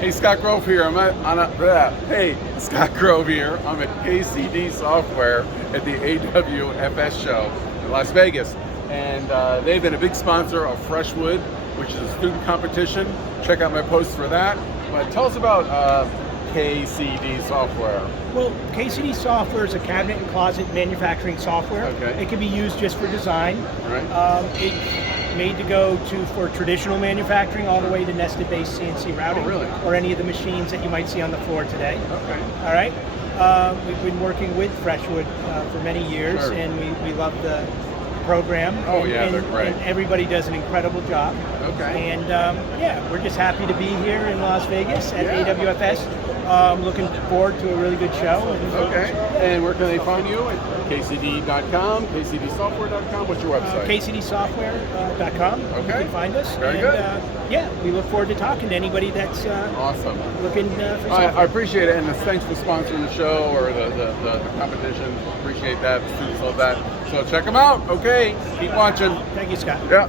Hey, Scott Grove here. Hey, Scott Grove here. I'm at KCD Software at the AWFS show in Las Vegas. And they've been a big sponsor of Freshwood, which is a student competition. Check out my post for that. But tell us about KCD Software. Well, KCD Software is a cabinet and closet manufacturing software. Okay. It can be used just for design. Right. It's made to go for traditional manufacturing all the way to nested-based CNC routing. Oh, really? Or any of the machines that you might see on the floor today. Okay. All right. We've been working with Freshwood for many years, Sure. and we love the program. Oh, and, yeah, and, they're great. and everybody does an incredible job. Okay. And yeah, we're just happy to be here in Las Vegas at Yeah. AWFS. Looking forward to a really good show. Okay. And where can they find you? At kcd.com, kcdsoftware.com. What's your website? KCDsoftware.com. Okay. You can find us. Very and, good. Yeah, we look forward to talking to anybody that's Awesome. looking for software. I appreciate it, and thanks for sponsoring the show or the competition. Appreciate that. The students love that. So check them out. Okay. Keep watching. Thank you, Scott. Yeah.